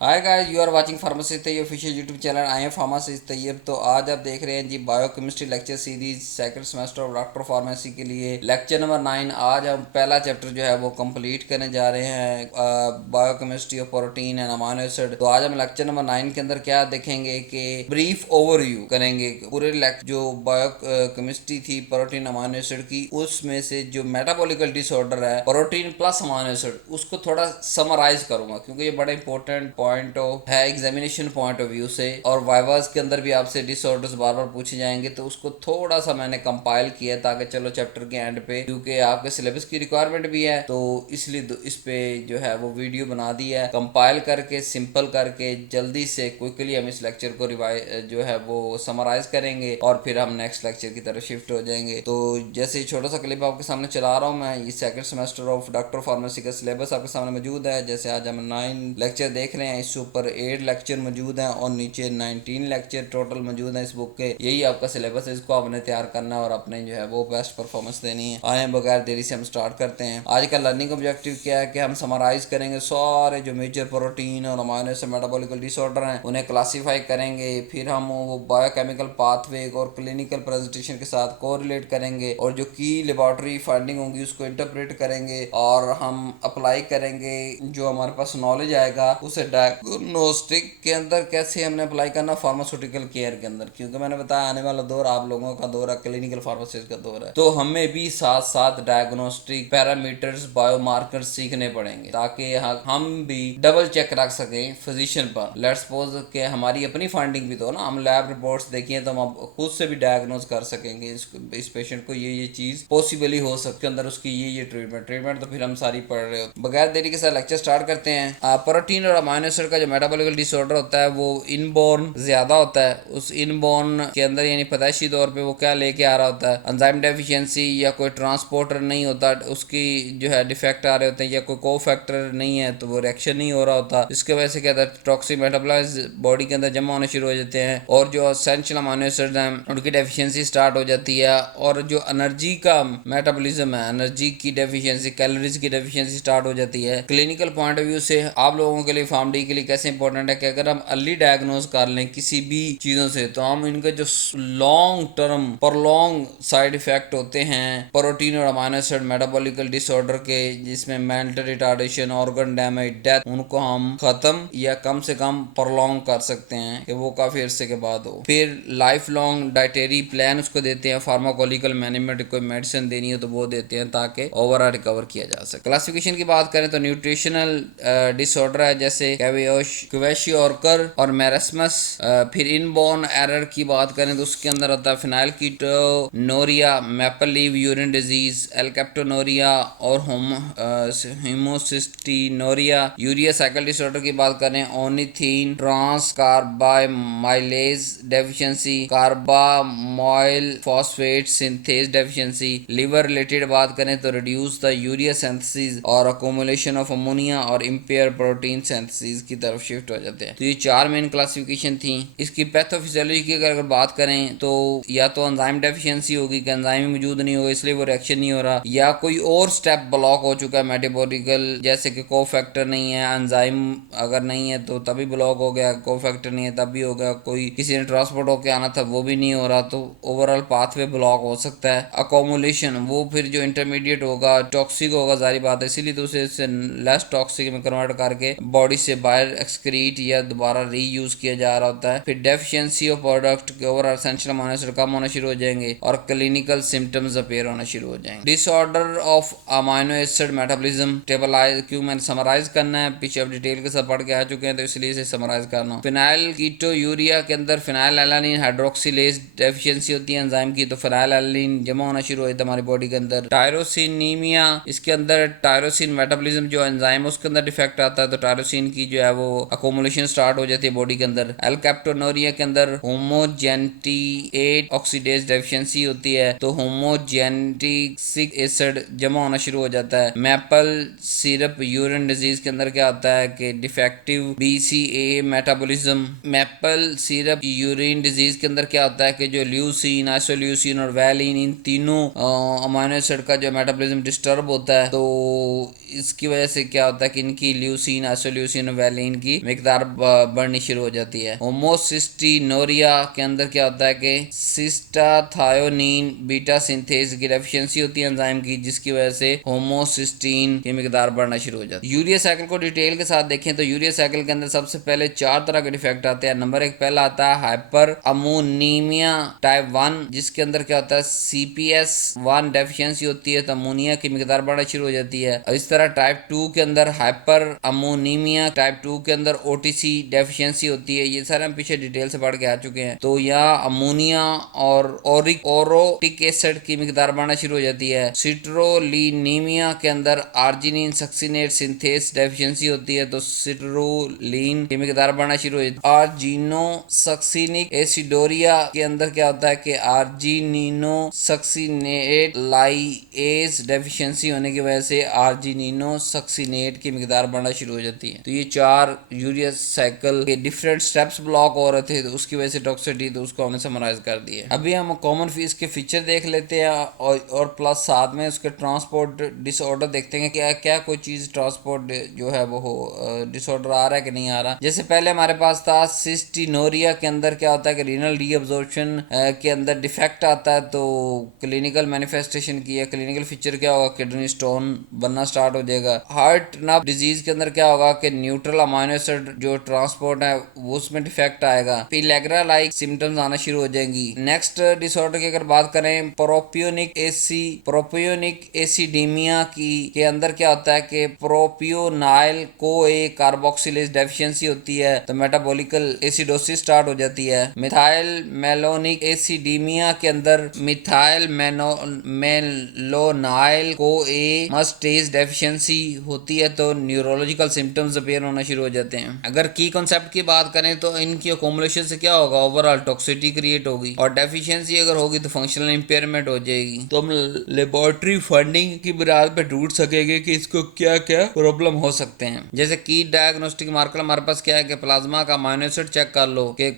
Hi guys, you are watching pharmacist Tayyab official YouTube channel. I am pharmacist Tayyab. तो आज आप देख रहे हैं जी biochemistry lecture series second semester of doctor pharmacy के लिए लेक्चर नंबर 9। आज हम पहला चैप्टर जो है वो कंप्लीट करने जा रहे हैं, biochemistry of protein and amino acid. तो आज हम लेक्चर नंबर 9 के अंदर क्या देखेंगे कि ब्रीफ ओवरव्यू करेंगे पूरे जो बायोकेमिस्ट्री थी प्रोटीन अमीनो एसिड की, उसमें से जो मेटाबॉलिकल डिसऑर्डर है प्रोटीन प्लस अमीनो एसिड, उसको थोड़ा समराइज करूंगा क्योंकि ये बड़ा इंपॉर्टेंट पॉइंट है एग्जामिनेशन पॉइंट ऑफ व्यू से। और वाइवास के अंदर भी आपसे डिसऑर्डर्स बार बार पूछे जाएंगे, तो उसको थोड़ा सा मैंने कंपाइल किया ताकि चलो चैप्टर के एंड पे, क्योंकि आपके सिलेबस की रिक्वायरमेंट भी है, तो इसलिए इस पे जो है वो वीडियो बना दी है कंपाइल करके, सिंपल करके, जल्दी से क्विकली हम इस लेक्चर को रिवाइज जो है वो समराइज करेंगे और फिर हम नेक्स्ट लेक्चर की तरफ शिफ्ट हो जाएंगे। तो जैसे छोटा सा क्लिप आपके सामने चला रहा हूँ मैं, ये second semester of doctor pharmacy का सिलेबस आपके सामने मौजूद है। जैसे आज हम 9 लेक्चर देख रहे हैं, इससे ऊपर 8 लेक्चर मौजूद हैं और नीचे 19 लेक्चर टोटल मौजूद हैं इस बुक के। यही आपका सिलेबस है, इसको आपने तैयार करना है और अपने जो है वो बेस्ट परफॉर्मेंस देनी है। आए बगैर देरी से हम स्टार्ट करते हैं। आज का लर्निंग ऑब्जेक्टिव क्या है कि हम समराइज करेंगे सारे जो मेजर प्रोटीन और अमीनो एसिड मेटाबॉलिकल डिसऑर्डर हैं, उन्हें क्लासीफाई करेंगे। फिर हम वो बायोकेमिकल पाथवे और क्लिनिकल प्रेजेंटेशन के साथ कोरिलेट करेंगे और जो की लेबोरेटरी फाइंडिंग होंगी उसको इंटरप्रेट करेंगे और हम अप्लाई करेंगे। जो हमारे पास नॉलेज आएगा उसे डायग्नोस्टिक के अंदर कैसे हमने अप्लाई करना, फार्मास्यूटिकल केयर के अंदर, क्योंकि मैंने बताया आने वाला दौर आप लोगों का दौर है, क्लिनिकल फार्मासिस्ट का दौर है, तो हमें भी साथ साथ डायग्नोस्टिक पैरामीटर्स बायोमार्कर्स सीखने पड़ेंगे ताकि हम भी डबल चेक रख सकें फिजिशियन पर। लेट्स सपोज के हमारी अपनी फाइंडिंग भी तो ना, हम लैब रिपोर्ट्स देखिए तो हम खुद से भी डायग्नोज कर सकेंगे इस पेशेंट को ये चीज पॉसिबली हो सकती है, अंदर उसकी ये ट्रीटमेंट तो फिर हम सारी पढ़ रहे हो। बगैर देरी के साथ लेक्चर स्टार्ट करते हैं। प्रोटीन और अमीनो एसिड का जो मेटाबॉलिकल डिसऑर्डर होता है वो इनबॉर्न ज्यादा होता है। उस इनबॉर्न के अंदर यानी पैदाइशी तौर पे वो क्या लेके आ रहा होता है, एंजाइम डेफिशिएंसी या कोई ट्रांसपोर्टर नहीं होता, उसकी जो है डिफेक्ट आ रहे होते हैं, या कोई को फैक्टर नहीं है तो वो रिएक्शन नहीं हो रहा होता, जिसकी वजह से क्या होता है टॉक्सिक मेटाबॉलाइज बॉडी के अंदर जमा होने शुरू हो जाते हैं और जो एसेंशियल अमीनो एसिड हैं उनकी डेफिशिएंसी स्टार्ट हो जाती है। और जो एनर्जी का मेटाबॉलिज्म है, एनर्जी की डेफिशिएंसी, कैलोरीज की डेफिशिएंसी स्टार्ट हो जाती है। क्लिनिकल पॉइंट ऑफ व्यू से आप लोगों के लिए फार्मडी के लिए कैसे इंपॉर्टेंट है कि अगर हम अर्ली डायग्नोज कर लें किसी भी चीजों से, तो हम इनके जो long term prolong side effect होते हैं प्रोटीन और अमीनो एसिड मेटाबॉलिकल डिसऑर्डर के, जिसमें mental retardation, organ damage, death, उनको हम खत्म या कम से कम प्रोलॉन्ग कर सकते हैं कि वो काफी अरसे के बाद हो। फिर लाइफ लॉन्ग डाइटरी प्लान उसको देते हैं, फार्माकोलिकल मैनेजमेंट, कोई मेडिसिन देनी हो तो वो देते हैं ताकि ओवरऑल रिकवर किया जा सके। क्लासिफिकेशन की बात करें तो न्यूट्रिशनल डिसऑर्डर है जैसे क्वेशियोर्कर और मेरस्मस। फिर इनबॉर्न एरर की बात करें तो उसके अंदर होता है phenyl ketonuria, maple leave urine disease, alkaptonuria और होमोसिस्टिनोरिया। यूरिया साइकिल डिसऑर्डर की बात करें ornithine trans carbamylase deficiency, carbamyl phosphate synthase deficiency. Liver related बात करें तो रिड्यूस द यूरिया सिंथेसिस और अकोमुलेशन ऑफ अमोनिया और इम्पेयर प्रोटीन सिंथेसिस की तरफ शिफ्ट हो जाते हैं। तो ये 4 मेन क्लासिफिकेशन थी। इसकी पैथोफिजियोलॉजी की अगर बात करें तो या तो एंजाइम डेफिशिएंसी होगी कि एंजाइम मौजूद नहीं हो इसलिए वो रिएक्शन नहीं हो रहा, या कोई और स्टेप ब्लॉक हो चुका है मेटाबॉलिकल, जैसे कि को फैक्टर नहीं है, एंजाइम अगर नहीं है तो तभी ब्लॉक हो गया, को फैक्टर नहीं है तब भी हो गया, कोई किसी ने ट्रांसपोर्ट होकर आना था वो भी नहीं हो रहा, तो ओवरऑल पाथवे ब्लॉक हो सकता है। अकोमुलेशन वो फिर जो इंटरमीडिएट होगा टॉक्सिक होगा, जारी बात है, इसीलिए तो उसे लेस टॉक्सिक में कन्वर्ट करके बॉडी से बाहर एक्सक्रीट या दोबारा रीयूज किया जा रहा होता है। फिर डेफिशिएंसी ऑफ प्रोडक्ट के ओवरऑल एसेंशियल अमीनो एसिड कम होना शुरू हो जाएंगे और क्लिनिकल सिम्टम्स अपीयर होना शुरू हो जाएंगे। Disorder of amino acid metabolism tabulise, क्यों मैंने समराइज करना है, पीछे अब डिटेल के साथ पढ़ के आ चुके हैं तो इसलिए इसे समराइज करना। फिनाइल कीटोयूरिया के अंदर फिनाइल एलानिन हाइड्रोक्सिलेज डेफिशिएंसी होती है एंजाइम की, तो फिनाइल एलानिन जमा होना शुरू हो जाता है हमारी बॉडी के अंदर। टायरोसिनीमिया, इसके अंदर टायरोसिन मेटाबॉलिज्म जो एंजाइम है उसके अंदर डिफेक्ट आता है, तो टायरोसिन की जो है वो अकोमुलेशन स्टार्ट हो जाती है बॉडी के अंदर। एल्केप्टोनोरिया के अंदर होमोजेनेटिएट ऑक्सीडेज डेफिशिएंसी होती है, तो होमोजेनेटिक एसिड जमा होना शुरू हो जाता है। मैपल सिरप यूरिन डिजीज के अंदर क्या होता है कि defective BCA metabolism. Maple syrup urine disease के अंदर क्या होता है कि जो ल्यूसीन, आइसोल्यूसिन और वैलिन, इन तीनों अमीनो एसिड का जो मेटाबॉलिज्म डिस्टर्ब होता है, तो इसकी वजह से क्या होता है कि इनकी ल्यूसीन, आइसोल्यूसिन और लीन की मिकदार बढ़नी शुरू हो जाती है। होमोसिस्टिनोरिया के अंदर क्या होता है कि सिस्टाथायोनिन बीटा सिंथेज की डेफिशिएंसी होती है एंजाइम की, जिसकी वजह से होमोसिस्टीन की मिकदार बढ़ना शुरू हो जाती है। यूरिया साइकिल को डिटेल के साथ देखें तो यूरिया साइकिल के अंदर सबसे पहले 4 तरह के डिफेक्ट आते हैं। नंबर 1 पहला आता है हाइपर अमोनीमिया टाइप 1, जिसके अंदर क्या होता है CPS1 डेफिशिएंसी होती है तो अमोनिया की मिकदार बढ़ना शुरू हो जाती है। और इस तरह टाइप 2 के अंदर हाइपर अमोनीमिया, टाइप 2 के अंदर OTC डेफिशिएंसी होती है। ये सारे हम पीछे डिटेल से पढ़ के आ चुके हैं। तो यहाँ अमोनिया और ओरोटिक एसिड की मिकदार बढ़ना शुरू हो जाती है। सिट्रोलिनीमिया के अंदर आर्जिनिन सक्सिनेट सिंथेस डेफिशिएंसी होती है तो सिट्रोलिन की मिकदार बढ़ना शुरू हो जाती है। आर्जिनो सक्सिनिक एसिडोरिया के अंदर क्या होता है कि आर्जिनिनो सक्सिनेट लाइएज डेफिशिएंसी होने की वजह से आर्जिनिनो सक्सिनेट की मिकदार बढ़ना शुरू हो जाती है। तो ये 4 यूरिया साइकिल के डिफरेंट स्टेप्स ब्लॉक हो रहे थे तो उसकी वजह से टॉक्सिसिटी, तो उसको हमने समराइज कर दिया। अभी हम कॉमन फीस के फीचर देख लेते हैं और प्लस साथ में उसके ट्रांसपोर्ट डिसऑर्डर देखते हैं क्या क्या कोई चीज़ ट्रांसपोर्ट जो है वो डिसऑर्डर आ रहा है कि नहीं आ रहा। जैसे पहले हमारे पास था सिस्टिनोरिया के अंदर क्या होता है कि रीनल रीअब्जॉर्प्शन के अंदर डिफेक्ट आता है तो क्लिनिकल मैनिफेस्टेशन की है, क्लिनिकल फीचर क्या होगा, किडनी स्टोन बनना स्टार्ट हो जाएगा। हार्ट नर्व डिजीज के अंदर क्या होगा कि न्यूट्रल अमाइनो एसिड जो ट्रांसपोर्ट है वो उसमें डिफेक्ट आएगा। पिलेग्रा लाइक सिम्टम्स आना शुरू हो जाएंगी। नेक्स्ट डिसऑर्डर की अगर बात करें प्रोपियोनिक एसिडीमिया की के अंदर क्या होता है कि प्रोपियोनाइल को ए कार्बोक्सिलेज डेफिशिएंसी होती है तो मेटाबॉलिकल एसिडोसिस स्टार्ट हो जाती है। मिथाइल मेलोनिक एसिडीमिया के अंदर मिथाइल मेलोनाइल को ए मस्टेज डेफिशिएंसी होती है तो न्यूरोलॉजिकल सिम्टम्स अपीयर होना शुरू हो जाते हैं। अगर की कॉन्सेप्ट की बात करें तो इनकी अकोमुलेशन से क्या होगा, ओवरऑल टॉक्सिसिटी क्रिएट होगी और डेफिशिएंसी अगर होगी तो फंक्शनल इंपेयरमेंट हो जाएगी। तो हम लेबोरेटरी फंडिंग की बुनियाद पर ढूंढ सकेंगे कि इसको क्या क्या प्रॉब्लम हो सकते हैं। जैसे की डायग्नोस्टिक मार्कर हमारे पास क्या है कि प्लाज्मा का अमाइनो एसिड चेक कर लो कि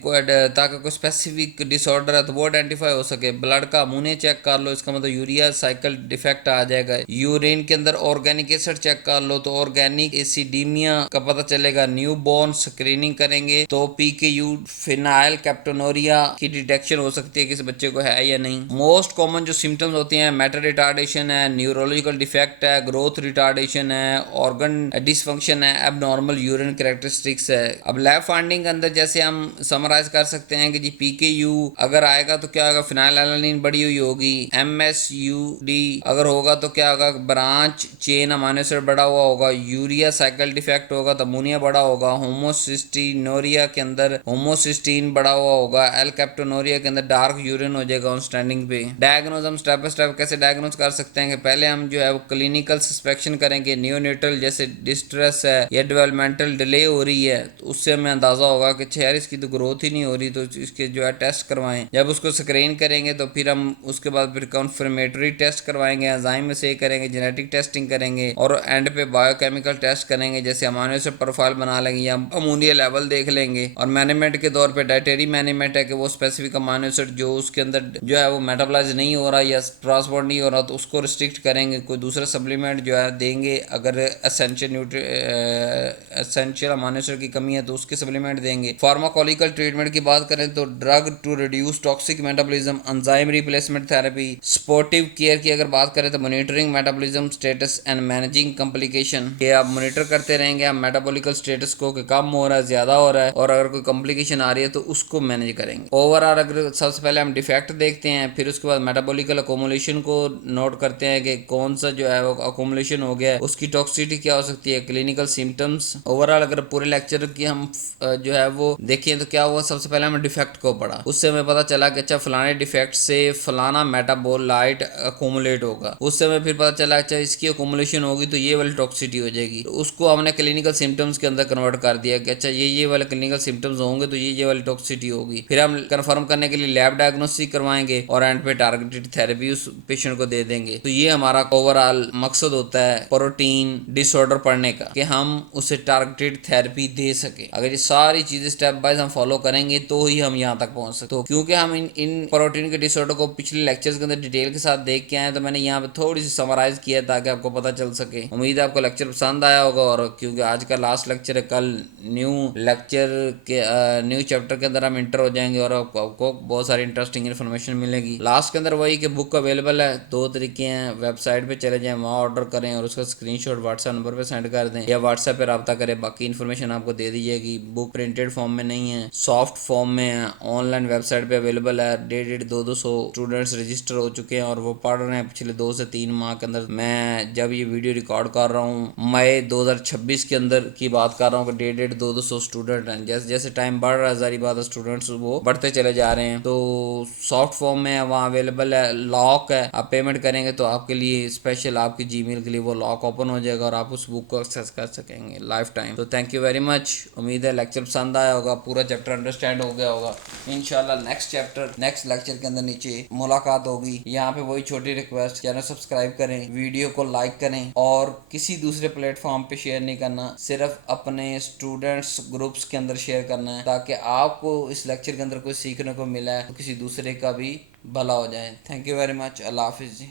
ताकि कोई स्पेसिफिक डिसऑर्डर है तो वो आइडेंटिफाई हो सके। ब्लड का अमोनिया चेक कर लो, इसका मतलब यूरिया साइकिल डिफेक्ट आ जाएगा। यूरिन के अंदर ऑर्गेनिक एसिड चेक कर लो तो ऑर्गेनिक एसिडीमिया का पता चलेगा। न्यूबॉर्न स्क्रीनिंग करेंगे तो PKU फिनाइल कैप्टोनोरिया की डिटेक्शन हो सकती है किसी बच्चे को है या नहीं। मोस्ट कॉमन जो सिम्टम्स होते हैं मेंटल रिटार्डेशन है, न्यूरोलॉजिकल डिफेक्ट है, ग्रोथ रिटार्डेशन है, ऑर्गन डिसफंक्शन है, एबनॉर्मल यूरिन कैरेक्टरिस्टिक्स है। अब लैब फाइंडिंग के अंदर जैसे हम समराइज कर सकते हैं कि जी PKU अगर आएगा तो क्या होगा, फिनाइलएलानिन बढ़ी हुई होगी। MSUD अगर होगा तो क्या होगा, ब्रांच चेन अमाइनो एसिड बढ़ा हुआ होगा। यूरिया साइकिल डिफेक्ट होगा तो अमोनिया बढ़ा होगा। होमोसिस्टिनोरिया के अंदर होमोसिस्टीन बढ़ा हुआ होगा। एलकैप्टोनोरिया के अंदर डार्क यूरिन हो जाएगा ऑन स्टैंडिंग पे। डायग्नोज हम स्टेप बाय स्टेप कैसे डायग्नोज कर सकते हैं कि पहले हम जो है वो क्लिनिकल सस्पेक्शन करेंगे। नियोनेटल जैसे डिस्ट्रेस है या डेवलपमेंटल डिले हो रही है तो उससे हमें अंदाजा होगा कि यार इसकी तो ग्रोथ ही नहीं हो रही, तो इसके जो है टेस्ट करवाएं। जब उसको स्क्रीन करेंगे तो फिर हम उसके बाद फिर कन्फर्मेटरी टेस्ट करवाएंगे, एंजाइम में से करेंगे, जेनेटिक टेस्टिंग करेंगे और एंड पे बायोकेमिकल टेस्ट करेंगे जैसे अमाइनो एसिड प्रोफाइल बना लेंगे या अमोनिया लेवल देख लेंगे। और मैनेजमेंट के तौर पे डाइटरी मैनेजमेंट है कि वो स्पेसिफिक अमाइनो एसिड जो उसके अंदर जो है वो मेटाबोलाइज नहीं हो रहा या ट्रांसपोर्ट नहीं हो रहा तो उसको रिस्ट्रिक्ट करेंगे। कोई दूसरा सप्लीमेंट जो है देंगे, अगर एसेंशियल अमाइनो एसिड की कमी है तो उसके सप्लीमेंट देंगे। फार्माकोलॉजिकल ट्रीटमेंट की बात करें तो drug to reduce toxic metabolism, enzyme replacement therapy. Supportive care की अगर बात करें तो monitoring metabolism status and managing complication, ये आप मॉनिटर करते रहेंगे आप मेटाबॉलिकल स्टेटस को कि कम हो रहा है, ज्यादा हो रहा है, और अगर कोई कॉम्प्लिकेशन आ रही है तो उसको मैनेज करेंगे। ओवरऑल अगर सबसे पहले हम डिफेक्ट देखते हैं, फिर उसके बाद मेटाबॉलिकल अकोमुलेशन को नोट करते हैं कि कौन सा जो है वो अकोमुलेशन हो गया है, उसकी टॉक्सिसिटी क्या हो सकती है, क्लिनिकल सिम्टम्स। ओवरऑल अगर पूरे लेक्चर की हम जो है वो देखें तो क्या हुआ, सबसे पहले हमें डिफेक्ट को पढ़ा, उससे हमें पता चला कि अच्छा फलाने डिफेक्ट से फलाना मेटाबोलाइट अकोमुलेट होगा। उससे हमें फिर पता चला अच्छा इसकी अकोमुलेशन होगी तो ये वाली टॉक्सिसिटी हो जाएगी। तो उसको हमने क्लिनिकल सिम्टम्स के अंदर कन्वर्ट कर दिया कि अच्छा ये वाले क्लिनिकल सिम्टम्स होंगे तो ये वाली टॉक्सिसिटी होगी। फिर हम कंफर्म करने के लिए लैब डायग्नोस्टिक करवाएंगे और एंड पे टारगेटेड थेरेपी उस पेशेंट को दे देंगे। तो ये हमारा ओवरऑल मकसद होता है प्रोटीन डिसऑर्डर पढ़ने का कि हम उसे टारगेटेड थेरेपी दे सके। अगर ये सारी चीजें स्टेप बाय हम फॉलो करेंगे तो ही हम यहाँ तक पहुंच सकते। तो क्योंकि हम इन प्रोटीन के डिसऑर्डर को पिछले लेक्चर्स के अंदर डिटेल के साथ देख के आए तो मैंने यहाँ पे थोड़ी सी समराइज किया ताकि आपको पता चल सके। उम्मीद है आपको लेक्चर पसंद आया होगा और क्योंकि आज का लास्ट लास्ट लेक्चर है। कल न्यू लेक्चर के न्यू चैप्टर के अंदर हम इंटर हो जाएंगे और आपको बहुत सारी इंटरेस्टिंग इन्फॉर्मेशन मिलेगी। लास्ट के अंदर वही कि बुक अवेलेबल है, दो तरीके हैं, वेबसाइट पे चले जाएं, वहाँ ऑर्डर करें और उसका स्क्रीनशॉट व्हाट्सएप नंबर पे सेंड कर दें या व्हाट्सएप पे रब्ता करें। बाकी इन्फॉर्मेशन आपको दे दी जाएगी। बुक प्रिंटेड फॉर्म में नहीं है, सॉफ्ट फॉर्म में है, ऑनलाइन वेबसाइट पे अवेलेबल है। 150-200 स्टूडेंट्स रजिस्टर हो चुके हैं और वो पढ़ रहे हैं पिछले 2 से 3 माह के अंदर। मैं जब ये वीडियो रिकॉर्ड कर रहा हूँ मई 2026 के अंदर की बात कर रहा हूँ कि 150-200 स्टूडेंट हैं। जैसे जैसे टाइम बढ़ रहा है जारी बात है स्टूडेंट्स वो बढ़ते चले जा रहे हैं। तो सॉफ्ट फॉर्म में है, वहाँ अवेलेबल है, लॉक है। आप पेमेंट करेंगे तो आपके लिए स्पेशल आपकी जीमेल के लिए वो लॉक ओपन हो जाएगा और आप उस बुक को एक्सेस कर सकेंगे लाइफ टाइम। तो थैंक यू वेरी मच। उम्मीद है लेक्चर पसंद आया होगा, पूरा चैप्टर अंडरस्टैंड हो गया होगा। इंशाल्लाह नेक्स्ट चैप्टर नेक्स्ट लेक्चर के अंदर नीचे मुलाकात होगी। यहाँ पे वही छोटी रिक्वेस्ट, चैनल सब्सक्राइब करें, वीडियो को लाइक करें और किसी दूसरे प्लेटफॉर्म पे शेयर नहीं करना, सिर्फ अपने स्टूडेंट्स ग्रुप्स के अंदर शेयर करना है ताकि आपको इस लेक्चर के अंदर कुछ सीखने को मिला है तो किसी दूसरे का भी भला हो जाए। Thank you very much. अल्लाह हाफिज़ जी।